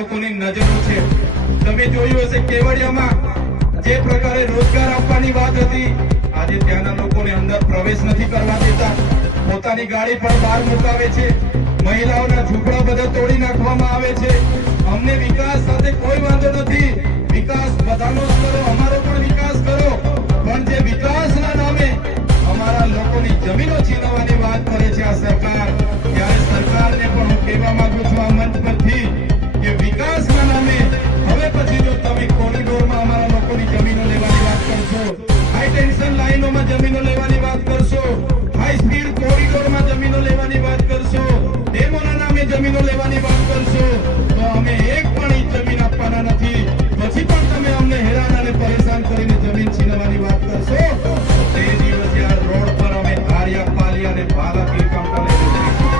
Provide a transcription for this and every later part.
લોકોની નજરો છે. તમે જોયું હશે કેવડિયામાં જે પ્રકારે રોજગાર આપવાની વાત હતી, આજે ત્યાંના લોકોને અંદર પ્રવેશ નથી કરવા દેતા. પોતાની ગાડી પણ બહાર મુકાવે છે. મહિલાઓના ઝૂંપડા બધા તોડી નાખવામાં આવે છે. અમને વિકાસ સાથે કોઈ વાંધો નથી. વિકાસ બધાનો જ કરો, અમારો પણ વિકાસ કરો. પણ જે વિકાસના નામે અમારા લોકોની જમીનો છીનવવાની વાત કરે છે આ સરકાર, ત્યારે સરકારને પણ હું કહેવા માંગુ છું આ મંચ પરથી કે વિકાસના નામે હવે પછી જો તમે કોરિડોરમાં અમારા લોકોની જમીનો લેવાની વાત કરશો, હાઈ ટેન્શન લાઈનોમાં જમીનો લેવાની વાત કરશો, હાઈ સ્પીડ કોરિડોરમાં જમીનો લેવાની વાત કરશો, ડેમોના નામે જમીનો લેવાની વાત કરશો, તો અમે એક પણ ઇંચ જમીન આપવાના નથી. પછી પણ તમે અમને હેરાન અને પરેશાન કરીને જમીન છીનવવાની વાત કરશો, તો તે દિવસે આ રોડ પર અમે ધારિયા, પાલિયા અને ભાલા તીરકામઠા લઈને જઈશું.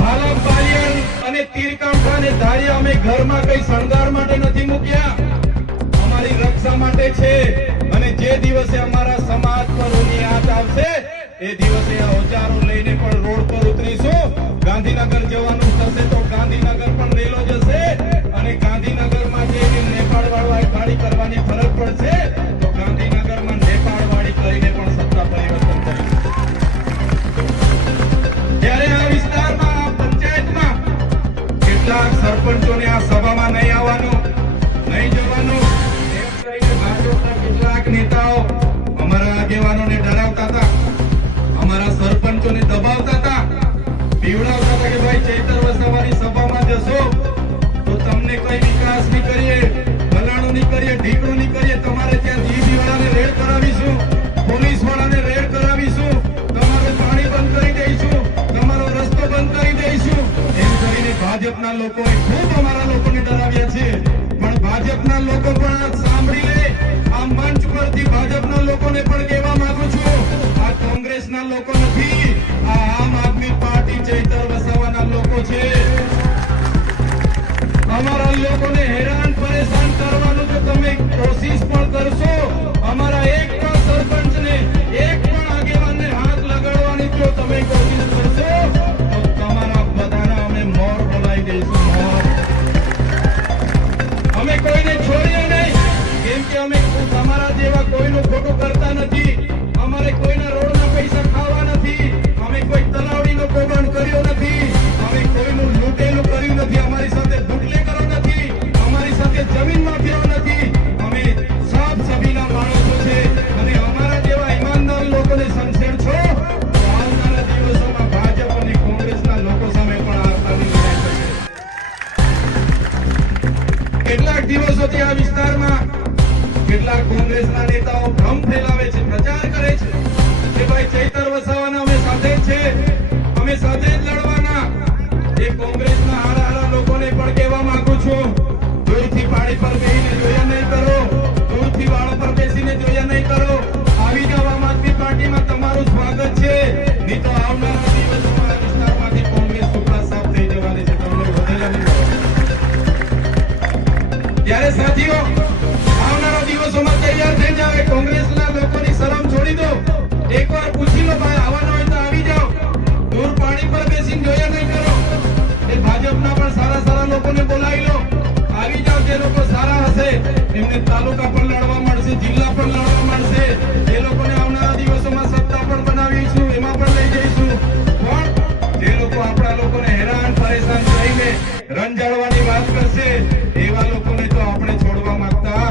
ભાલા, પાલિયા અને તીરકામઠા અને ધારિયા અમે ઘરમાં કઈ શણગાર માટે નથી મૂક્યા, અમારી રક્ષા માટે છે. અને જે દિવસે અમારા સમાજ પર ઓની આંચ આવશે એ દિવસે આ ઓજારો લઈને પણ રોડ પર ઉતરીશું. ગાંધીનગર જવાનું થશે તો ગાંધીનગર પણ રેલો જશે, અને ગાંધીનગરમાં જે નેપાળ વાળો ગાડી કરવાની ફરજ પડશે તો ગાંધીનગરમાં નેપાળ વાળી કરીને પણ સત્તા પરિવર્તન કરીશું. ત્યારે આ વિસ્તારમાં આ પંચાયતમાં કેટલાક સરપંચોને આ સભામાં નહીં આવવાનું, નહીં જવાનું એમ કરીને ભાજપના કેટલાક નેતાઓ અમારા આગેવાનોને ડરાવતા હતા, અમારા સરપંચોને દબાવતા હતા, પીવડાવતા હતા કે ભાઈ ચૈતર વસાવાની સભામાં જશો તો તમને કઈ વિકાસ નહીં કરીએ, ભલાણું નહીં કરીએ, ઢીકણું નહીં કરીએ, તમારે ત્યાં જીબી વાળાને રેડ કરાવીશું, પોલીસ વાળાને રેડ કરાવીશું, તમારું પાણી બંધ કરી દઈશું, તમારો રસ્તો બંધ કરી દઈશું, એમ કરીને ભાજપના લોકોએ ખૂબ અમારા લોકોને ડરાવ્યા છે. પણ ભાજપના લોકો પણ સાંભળી લે, આ મંચ પરથી ભાજપના લોકોને પણ કહેવા માંગુ છું, આ કોંગ્રેસના લોકો નથી, આ આમ આદમી પાર્ટી ચૈતર વસાવાના લોકો છે. અમારા લોકોને હેરાન પરેશાન કરવાનું જો તમે કોશિશ પણ કરશો, અમારા એક પણ સરપંચને, એક પણ આગેવાનને હાથ લગાડવાની જો તમે કોશિશ કરશો તો તમારા બધાના અમે મોર બોલાવી દઈશું, મોર. અમે કોઈને છોડીએ નહીં, કેમ કે અમે તમારા જેવા કોઈનું ખોટું કરતા નથી. અમારે કોઈના રોડના પૈસા ખાવા નથી, અમે કોઈ તલાવડીનો કૌભાંડ કર્યો નથી, અમે કોઈનું લૂંટેલું કર્યું નથી, અમારી સાથે બુટલેગરો નથી, અમારી સાથે જમીન માફિયાઓ નથી. અમે સાફ સભીના માણસો છે, અને અમારા જેવા ઈમાનદાર લોકોને સંશેડશો તો આવનારા દિવસોમાં ભાજપ અને કોંગ્રેસના લોકો સામે પણ આરતાની લડાઈ થશે. કેટલાક દિવસોથી આ વિસ્તારમાં કેટલાક કોંગ્રેસના નેતાઓ ભ્રમ ફેલાવે છે, પ્રચાર કરે છે કે ભાઈ ચૈતર વસાવાના અમે સાથે જ છે, અમે સાથે જ લડવાના. એ કોંગ્રેસના હારા લોકોને પણ કહેવા માંગુ છું, દૂરથી પાડી પર બેસીને જોયા નહીં કરો, દૂરથી વાળા પર બેસીને જોયા નહીં કરો. આવી જાવ, આમ આદમી પાર્ટીમાં તમારું સ્વાગત છે. નહીં તો આવનારા દિવસોમાં આ વિસ્તારમાંથી કોંગ્રેસ સુપડા સાફ થઈ જવાની છે, તમને વધેલા નહીં. ત્યારે સાથીઓ, આવનારા દિવસોમાં તૈયાર થઈ જાવ. કોંગ્રેસના લોકોની શરમ છોડી દો. એકવાર પૂછી લો, ભાઈ આવવાનો હોય તો આવી જાઓ, દૂર પાણી પર બેસીને જોયા નહીં કરો. એ ભાજપના પણ સારા સારા લોકોને બોલાવી લો, આવી જાઓ. જે લોકો સારા હશે એમને તાલુકા પણ લડવા મળશે, જિલ્લા પણ લડવા મળશે. એ લોકોને આવનારા દિવસોમાં સત્તા પણ બનાવીશું, એમાં પણ લઈ જઈશું. પણ જે લોકો આપણા લોકોને હેરાન પરેશાન કરીને રંજાડવાની વાત કરશે, એવા લોકોને તો આપણે છોડવા માંગતા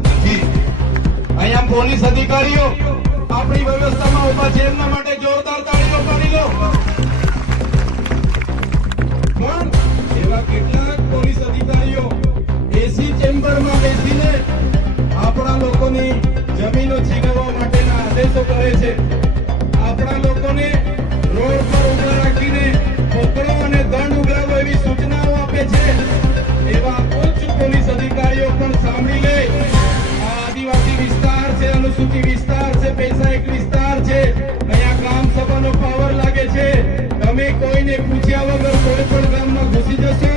નથી. અહીંયા પોલીસ અધિકારીઓ આપણી વ્યવસ્થામાં ઉભા છે, એમના માટે જોરદાર તાળીઓ પાડી લો. પણ એવા કેટલાક પોલીસ અધિકારીઓ એસી ચેમ્બરમાં બેસીને આપણા લોકોની જમીનો છીનવવા માટેના આદેશો કરે છે, આપણા લોકોને રોડ પર ઉભા રાખીને પકડો અને દંડ ઉઘરાવો એવી સૂચનાઓ આપે છે. એવા ઉચ્ચ પોલીસ અધિકારીઓ પણ સાંભળી લે. આ આદિવાસી વિસ્તાર છે, અનુસૂચિત વિસ્તાર છે, પૈસા એક વિસ્તાર છે, અહીંયા ગ્રામ સભાનો પાવર લાગે છે. તમે કોઈને પૂછ્યા વગર કોઈ પણ ગામમાં ઘૂસી જશો